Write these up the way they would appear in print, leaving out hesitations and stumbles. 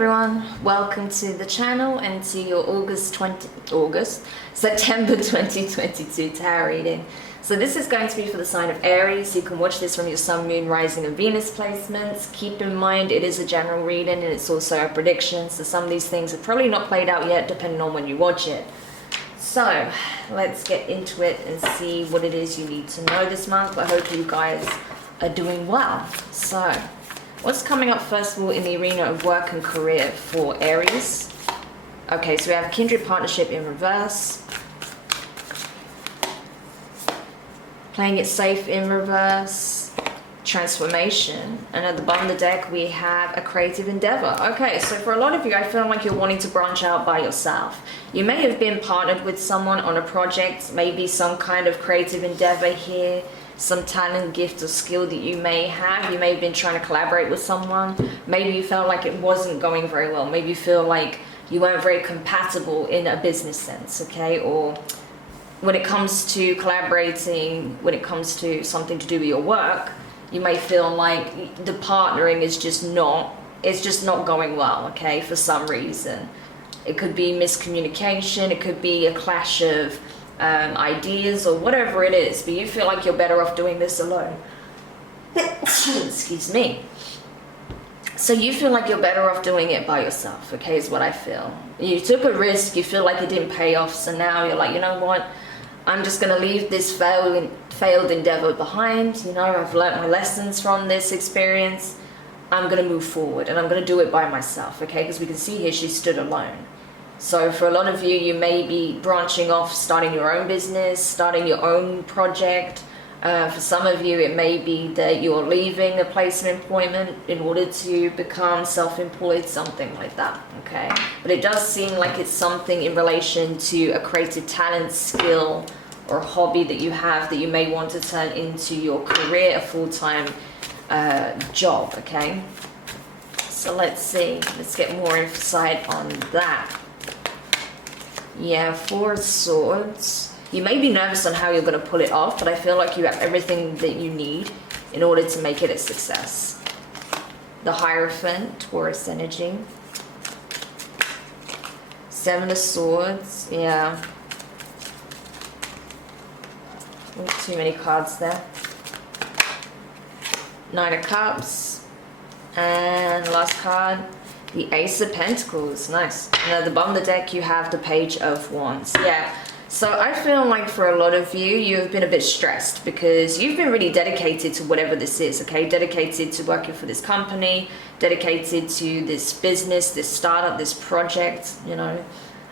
everyone, welcome to the channel and to your September 2022 tarot reading. So this is going to be for the sign of Aries. You can watch this from your Sun, Moon, Rising and Venus placements. Keep in mind it is a general reading and it's also a prediction, so some of these things are probably not played out yet depending on when you watch it. So let's get into it and see what it is you need to know this month. I hope you guys are doing well. So what's coming up first of all in the arena of work and career for Aries? Okay, so we have kindred partnership in reverse, playing it safe in reverse, transformation, and at the bottom of the deck we have a creative endeavor. Okay, so for a lot of you, I feel like you're wanting to branch out by yourself. You may have been partnered with someone on a project, maybe some kind of creative endeavor here, some talent, gift or skill that you may have. You may have been trying to collaborate with someone. Maybe you felt like it wasn't going very well. Maybe you feel like you weren't very compatible in a business sense, okay? Or when it comes to collaborating, when it comes to something to do with your work, you may feel like the partnering is just not going well, okay, for some reason. It could be miscommunication, it could be a clash of ideas or whatever it is, but you feel like you're better off doing this alone. Excuse me. So you feel like you're better off doing it by yourself, okay, is what I feel. You took a risk, you feel like it didn't pay off, so now you're like, you know what, I'm just going to leave this failed endeavor behind. You know, I've learned my lessons from this experience. I'm going to move forward and I'm going to do it by myself, okay, because we can see here she stood alone. So for a lot of you, you may be branching off, starting your own business, starting your own project. For some of you, it may be that you're leaving a place of employment in order to become self-employed, something like that, okay? But it does seem like it's something in relation to a creative talent, skill, or hobby that you have that you may want to turn into your career, a full-time job, okay? So let's see, let's get more insight on that. Yeah, Four of Swords. You may be nervous on how you're going to pull it off, but I feel like you have everything that you need in order to make it a success. The Hierophant, Taurus energy. Seven of Swords, yeah. Too many cards there. Nine of Cups. And last card, the Ace of Pentacles. Nice. And at the bottom of the deck you have the Page of Wands. Yeah, so I feel like for a lot of you, you've been a bit stressed because you've been really dedicated to whatever this is, okay? Dedicated to working for this company, dedicated to this business, this startup, this project, you know.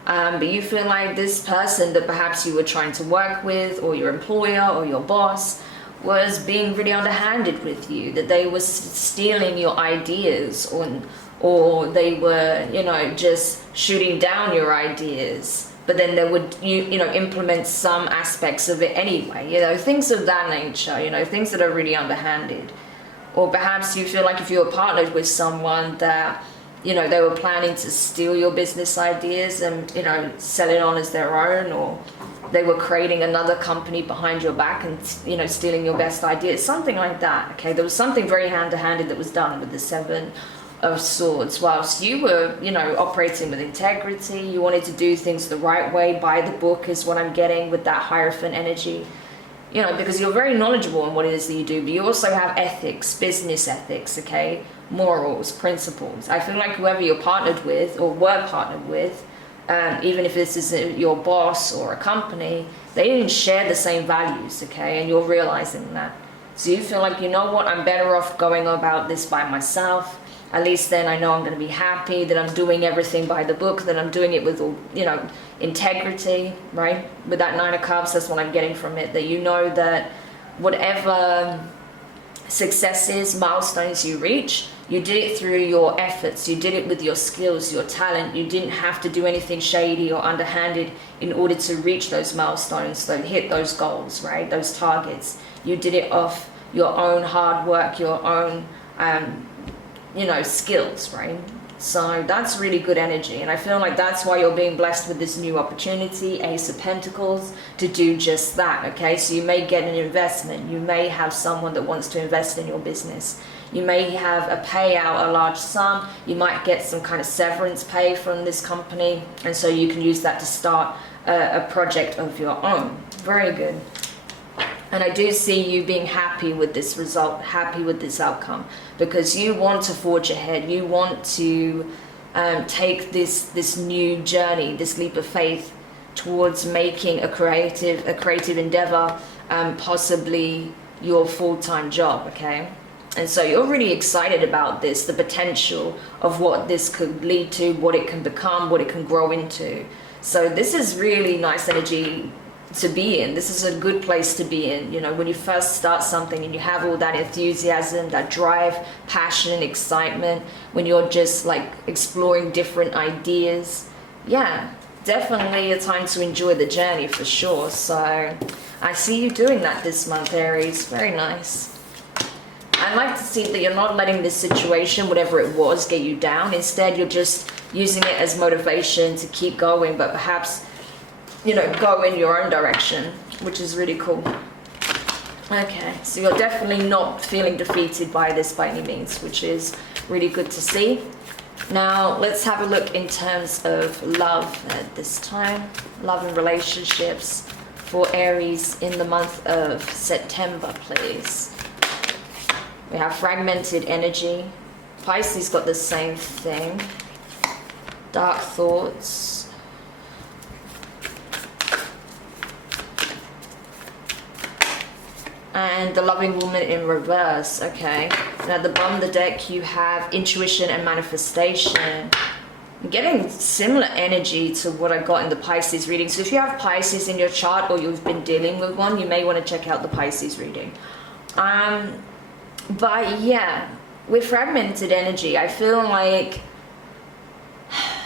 But you feel like this person that perhaps you were trying to work with, or your employer or your boss, was being really underhanded with you, that they were stealing your ideas, or they were, you know, just shooting down your ideas, but then they would, you know, implement some aspects of it anyway, you know, things of that nature, you know, things that are really underhanded. Or perhaps you feel like if you were partnered with someone that, you know, they were planning to steal your business ideas and, you know, sell it on as their own, or they were creating another company behind your back and, you know, stealing your best ideas, something like that, okay? There was something very hand-to-handed that was done with the Seven of Swords. Whilst you were, you know, operating with integrity, you wanted to do things the right way, by the book is what I'm getting with that Hierophant energy, you know, because you're very knowledgeable in what it is that you do, but you also have ethics, business ethics, okay, morals, principles. I feel like whoever you're partnered with or were partnered with, even if this is your boss or a company, they didn't share the same values, okay, and you're realizing that. So you feel like, you know what, I'm better off going about this by myself. At least then I know I'm going to be happy, that I'm doing everything by the book, that I'm doing it with, you know, integrity, right? With that Nine of Cups, that's what I'm getting from it, that you know that whatever successes, milestones you reach, you did it through your efforts, you did it with your skills, your talent. You didn't have to do anything shady or underhanded in order to reach those milestones, so hit those goals, right? Those targets. You did it off your own hard work, your own you know, skills, right? So that's really good energy, and I feel like that's why you're being blessed with this new opportunity, Ace of Pentacles, to do just that, okay? So you may get an investment, you may have someone that wants to invest in your business, you may have a payout, a large sum, you might get some kind of severance pay from this company, and so you can use that to start a project of your own. Very good. And I do see you being happy with this result, happy with this outcome, because you want to forge ahead. You want to take this new journey, this leap of faith towards making a creative endeavor, possibly your full-time job, okay? And so you're really excited about this, the potential of what this could lead to, what it can become, what it can grow into. So this is really nice energy to be in. This is a good place to be in, you know, when you first start something and you have all that enthusiasm, that drive, passion, excitement, when you're just like exploring different ideas. Yeah, definitely a time to enjoy the journey for sure. So I see you doing that this month, Aries. Very nice. I like to see that you're not letting this situation, whatever it was, get you down. Instead, you're just using it as motivation to keep going, but perhaps, you know, go in your own direction, which is really cool. Okay, so you're definitely not feeling defeated by this by any means, which is really good to see. Now, let's have a look in terms of love at this time. Love and relationships for Aries in the month of September, please. We have fragmented energy. Pisces got the same thing. Dark thoughts. And the loving woman in reverse. Okay, now at the bottom of the deck you have intuition and manifestation. I'm getting similar energy to what I got in the Pisces reading. So if you have Pisces in your chart or you've been dealing with one, you may want to check out the Pisces reading. But yeah, with fragmented energy, I feel like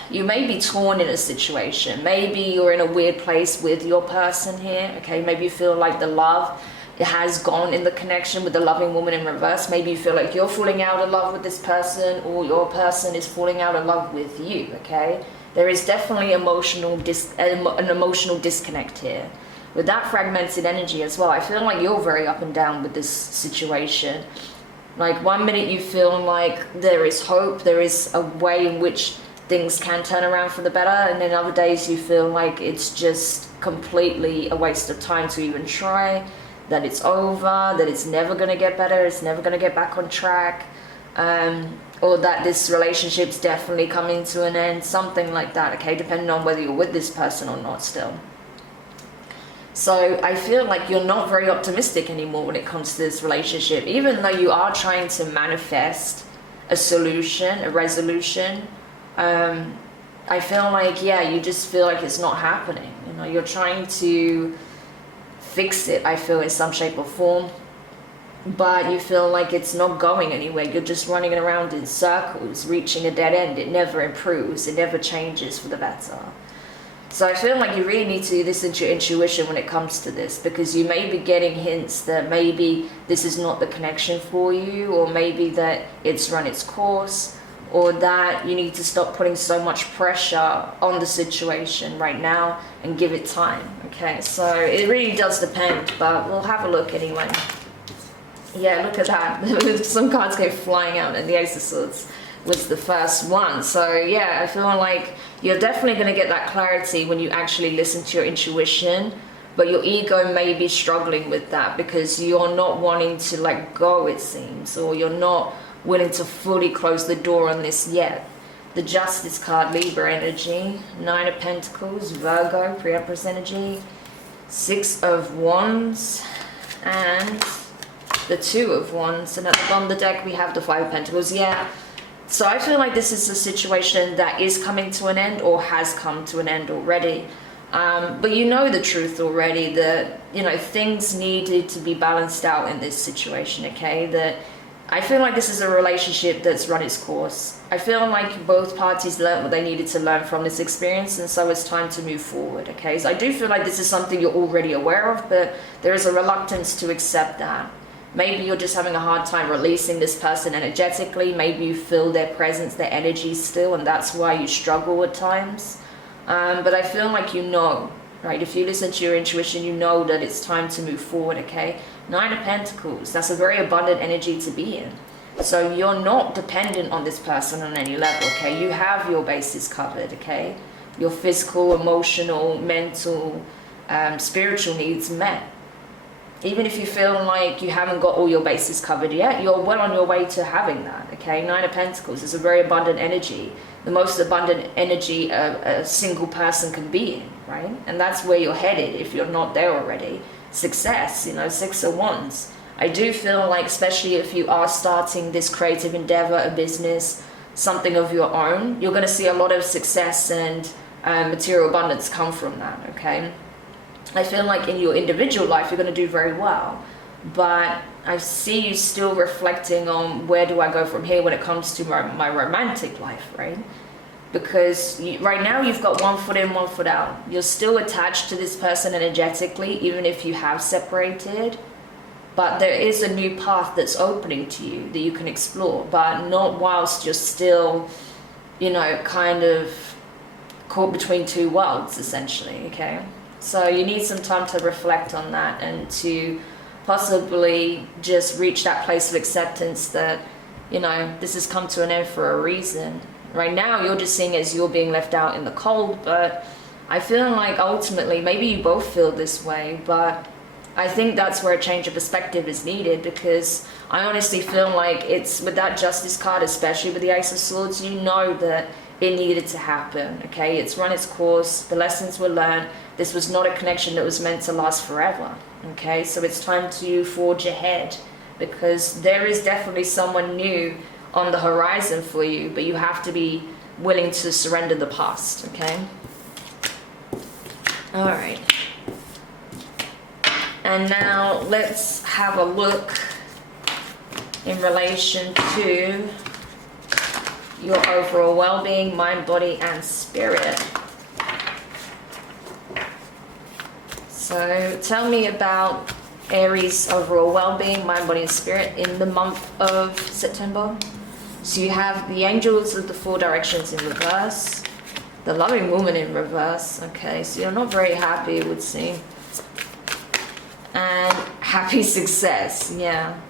you may be torn in a situation. Maybe you're in a weird place with your person here. Okay, maybe you feel like the love, it has gone in the connection with the loving woman in reverse. Maybe you feel like you're falling out of love with this person, or your person is falling out of love with you. Okay, there is definitely an emotional disconnect here. With that fragmented energy as well, I feel like you're very up and down with this situation. Like one minute you feel like there is hope, there is a way in which things can turn around for the better, and then other days you feel like it's just completely a waste of time to even try, that it's over, that it's never going to get better, it's never going to get back on track, or that this relationship's definitely coming to an end, something like that, okay, depending on whether you're with this person or not still. So I feel like you're not very optimistic anymore when it comes to this relationship, even though you are trying to manifest a solution, a resolution. I feel like, yeah, you just feel like it's not happening. You know, you're trying to fix it, I feel, in some shape or form, but you feel like it's not going anywhere. You're just running around in circles, reaching a dead end. It never improves, it never changes for the better. So I feel like you really need to listen to your intuition when it comes to this, because you may be getting hints that maybe this is not the connection for you, or maybe that it's run its course, or that you need to stop putting so much pressure on the situation right now and give it time. Okay, so it really does depend, but we'll have a look anyway. Yeah, look at that. Some cards go flying out, and the Ace of Swords was the first one. So yeah, I feel like you're definitely going to get that clarity when you actually listen to your intuition, but your ego may be struggling with that because you're not wanting to let go, it seems, or you're not willing to fully close the door on this yet. The Justice card, Libra energy, Nine of Pentacles, Virgo, Pre-Empress energy, Six of Wands, and the Two of Wands. And at the bottom of the deck we have the Five of Pentacles. Yeah, so I feel like this is a situation that is coming to an end, or has come to an end already. But you know the truth already, that, you know, things needed to be balanced out in this situation, okay? That I feel like this is a relationship that's run its course. I feel like both parties learned what they needed to learn from this experience, and so it's time to move forward, okay? So I do feel like this is something you're already aware of, but there is a reluctance to accept that. Maybe you're just having a hard time releasing this person energetically. Maybe you feel their presence, their energy still, and that's why you struggle at times. But I feel like you know, right? If you listen to your intuition, you know that it's time to move forward, okay? Nine of Pentacles, that's a very abundant energy to be in. So you're not dependent on this person on any level, okay? You have your bases covered, okay? Your physical, emotional, mental, spiritual needs met. Even if you feel like you haven't got all your bases covered yet, you're well on your way to having that, okay? Nine of Pentacles is a very abundant energy. The most abundant energy a single person can be in, right? And that's where you're headed if you're not there already. Success, you know, Six of Wands. I do feel like, especially if you are starting this creative endeavor, a business, something of your own, you're going to see a lot of success and material abundance come from that, okay? I feel like in your individual life, you're going to do very well. But I see you still reflecting on where do I go from here when it comes to my romantic life, right? Because right now you've got one foot in, one foot out. You're still attached to this person energetically, even if you have separated. But there is a new path that's opening to you that you can explore, but not whilst you're still, you know, kind of caught between two worlds, essentially, okay? So you need some time to reflect on that and to possibly just reach that place of acceptance that, you know, this has come to an end for a reason. Right now, you're just seeing it as you're being left out in the cold, but I feel like ultimately, maybe you both feel this way, but I think that's where a change of perspective is needed, because I honestly feel like it's with that Justice card, especially with the Ace of Swords, you know that it needed to happen, okay? It's run its course, the lessons were learned. This was not a connection that was meant to last forever, okay? So it's time to forge ahead, because there is definitely someone new on the horizon for you, but you have to be willing to surrender the past, okay? All right. And now let's have a look in relation to your overall well-being, mind, body, and spirit. So tell me about Aries' overall well-being, mind, body, and spirit in the month of September. So you have the angels of the four directions in reverse, the loving woman in reverse. Okay, so you're not very happy, it would seem. And happy success, yeah.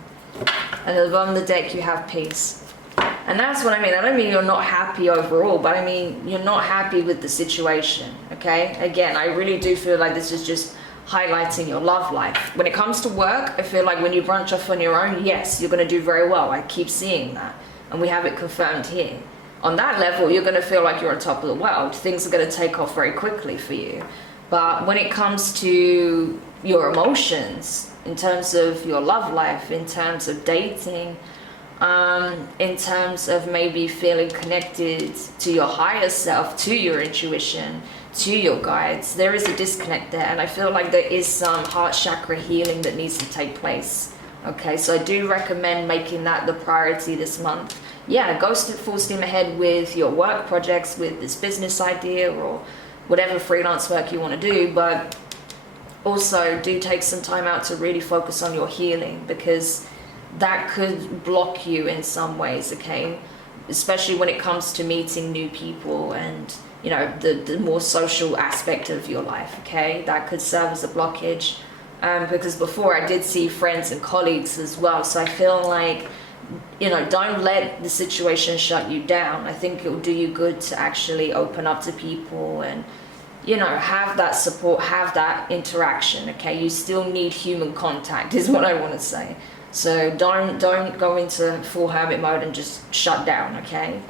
And at the bottom of the deck you have peace. And that's what I mean. I don't mean you're not happy overall, but I mean you're not happy with the situation, okay? Again, I really do feel like this is just highlighting your love life. When it comes to work, I feel like when you branch off on your own, yes, you're going to do very well. I keep seeing that. And we have it confirmed here. On that level, you're going to feel like you're on top of the world. Things are going to take off very quickly for you. But when it comes to your emotions, in terms of your love life, in terms of dating, in terms of maybe feeling connected to your higher self, to your intuition, to your guides, there is a disconnect there. And I feel like there is some heart chakra healing that needs to take place. Okay, so I do recommend making that the priority this month. Yeah, go full steam ahead with your work projects, with this business idea or whatever freelance work you want to do, but also do take some time out to really focus on your healing, because that could block you in some ways, okay? Especially when it comes to meeting new people and, you know, the more social aspect of your life, okay? That could serve as a blockage, because before I did see friends and colleagues as well, so I feel like, you know, don't let the situation shut you down. I think it'll do you good to actually open up to people and, you know, have that support, have that interaction, okay? You still need human contact is what I want to say. So don't go into full hermit mode and just shut down, okay?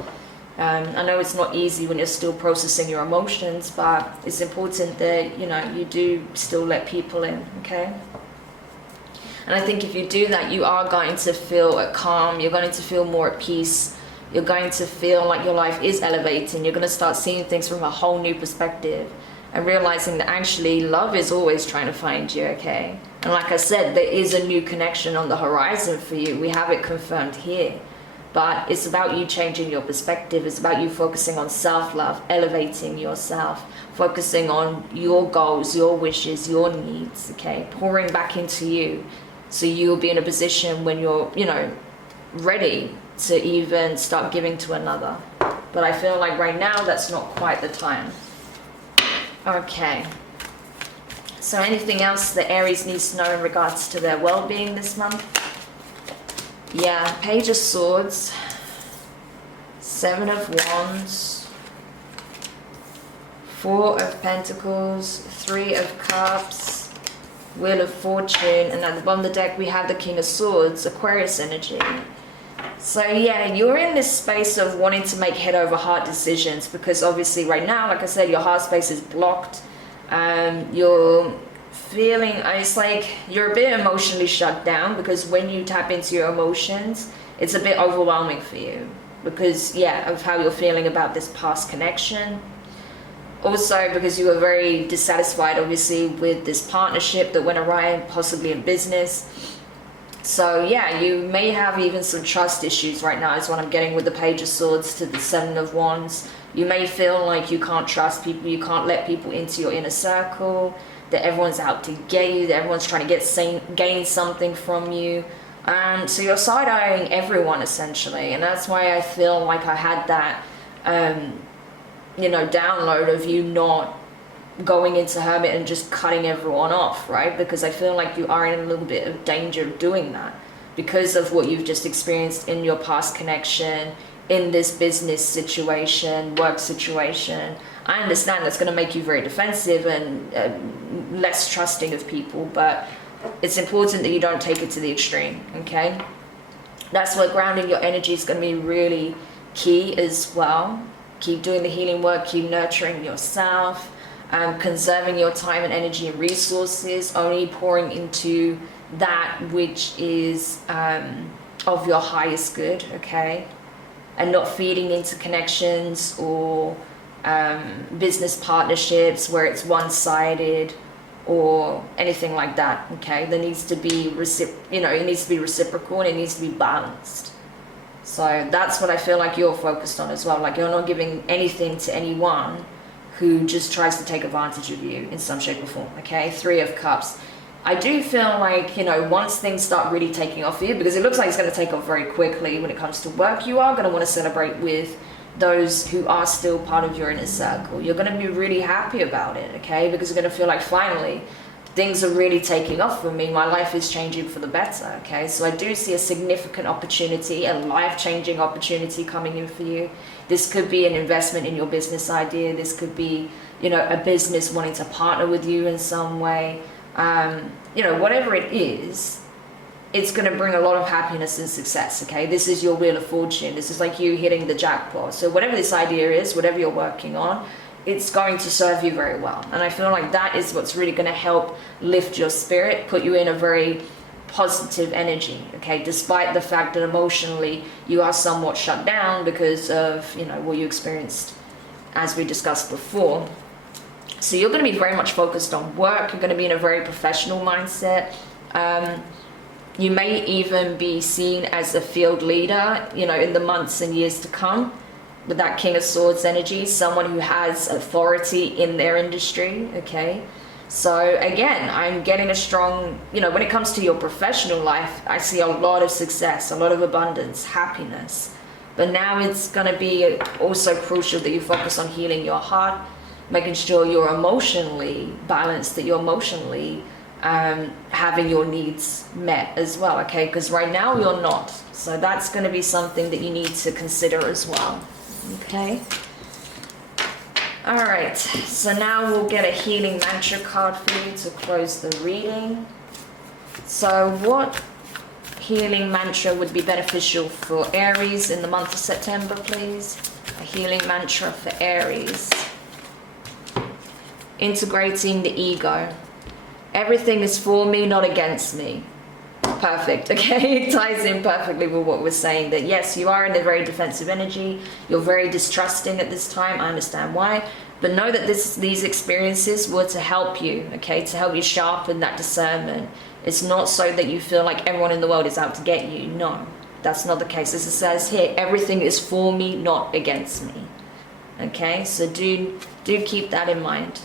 I know it's not easy when you're still processing your emotions, but it's important that, you know, you do still let people in, okay? And I think if you do that, you are going to feel at calm, you're going to feel more at peace, you're going to feel like your life is elevating, you're going to start seeing things from a whole new perspective and realizing that actually love is always trying to find you, okay? And like I said, there is a new connection on the horizon for you. We have it confirmed here. But it's about you changing your perspective. It's about you focusing on self-love, elevating yourself, focusing on your goals, your wishes, your needs, okay? Pouring back into you So you'll be in a position when you're, you know, ready to even start giving to another. But I feel like right now that's not quite the time. Okay. So anything else that Aries needs to know in regards to their well-being this month? Yeah, Page of Swords, 7 of Wands, 4 of Pentacles, 3 of Cups, Wheel of Fortune, and at the bottom of the deck we have the King of Swords, Aquarius energy. So yeah, you're in this space of wanting to make head over heart decisions, because obviously right now, like I said, your heart space is blocked. You're feeling, it's like you're a bit emotionally shut down, because when you tap into your emotions, it's a bit overwhelming for you because, yeah, of how you're feeling about this past connection. Also because you were very dissatisfied, obviously, with this partnership that went awry, possibly in business. So yeah, you may have even some trust issues right now is what I'm getting with the Page of Swords to the 7 of Wands. You may feel like you can't trust people, you can't let people into your inner circle, that everyone's out to get you, that everyone's trying to gain something from you. So you're side-eyeing everyone essentially, and that's why I feel like I had that, you know, download of you not going into hermit and just cutting everyone off, right? Because I feel like you are in a little bit of danger of doing that because of what you've just experienced in your past connection, in this business situation, work situation. I understand that's going to make you very defensive and less trusting of people, but it's important that you don't take it to the extreme, okay? That's where grounding your energy is going to be really key as well. Keep doing the healing work, keep nurturing yourself, conserving your time and energy and resources, only pouring into that which is of your highest good, okay? And not feeding into connections or business partnerships where it's one-sided or anything like that, okay? There needs to be, it needs to be reciprocal and it needs to be balanced. So that's what I feel like you're focused on as well. Like you're not giving anything to anyone who just tries to take advantage of you in some shape or form, okay? 3 of Cups. I do feel like, you know, once things start really taking off for you, because it looks like it's going to take off very quickly when it comes to work, you are going to want to celebrate with those who are still part of your inner circle. You're going to be really happy about it, okay? Because you're going to feel like finally things are really taking off for me. My life is changing for the better, okay? So I do see a significant opportunity, a life-changing opportunity coming in for you. This could be an investment in your business idea. This could be, you know, a business wanting to partner with you in some way. You know, whatever it is, it's going to bring a lot of happiness and success, okay? This is your Wheel of Fortune. This is like you hitting the jackpot. So whatever this idea is, whatever you're working on, it's going to serve you very well. And I feel like that is what's really going to help lift your spirit, put you in a very positive energy, okay? Despite the fact that emotionally you are somewhat shut down because of, you know, what you experienced as we discussed before. So you're going to be very much focused on work. You're going to be in a very professional mindset. You may even be seen as a field leader, you know, in the months and years to come with that King of Swords energy, someone who has authority in their industry, okay? So again, I'm getting a strong, you know, when it comes to your professional life, I see a lot of success, a lot of abundance, happiness. But now it's going to be also crucial that you focus on healing your heart, making sure you're emotionally balanced, that you're emotionally having your needs met as well, okay? Because right now you're not. So that's going to be something that you need to consider as well, okay? All right, so now we'll get a healing mantra card for you to close the reading. So what healing mantra would be beneficial for Aries in the month of September, please? A healing mantra for Aries. Integrating the ego. Everything is for me, not against me. Perfect, okay? It ties in perfectly with what we're saying, that yes, you are in a very defensive energy. You're very distrusting at this time. I understand why. But know that these experiences were to help you, okay? To help you sharpen that discernment. It's not so that you feel like everyone in the world is out to get you. No, that's not the case. As it says here, everything is for me, not against me. Okay, so do keep that in mind.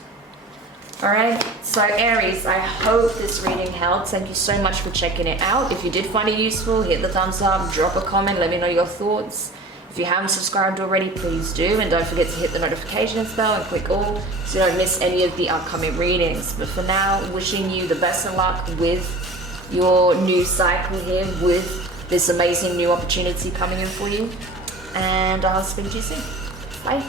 Alright, so Aries, I hope this reading helped. Thank you so much for checking it out. If you did find it useful, hit the thumbs up, drop a comment, let me know your thoughts. If you haven't subscribed already, please do, and don't forget to hit the notifications bell and click all so you don't miss any of the upcoming readings. But for now, wishing you the best of luck with your new cycle here, with this amazing new opportunity coming in for you, and I'll speak to you soon. Bye.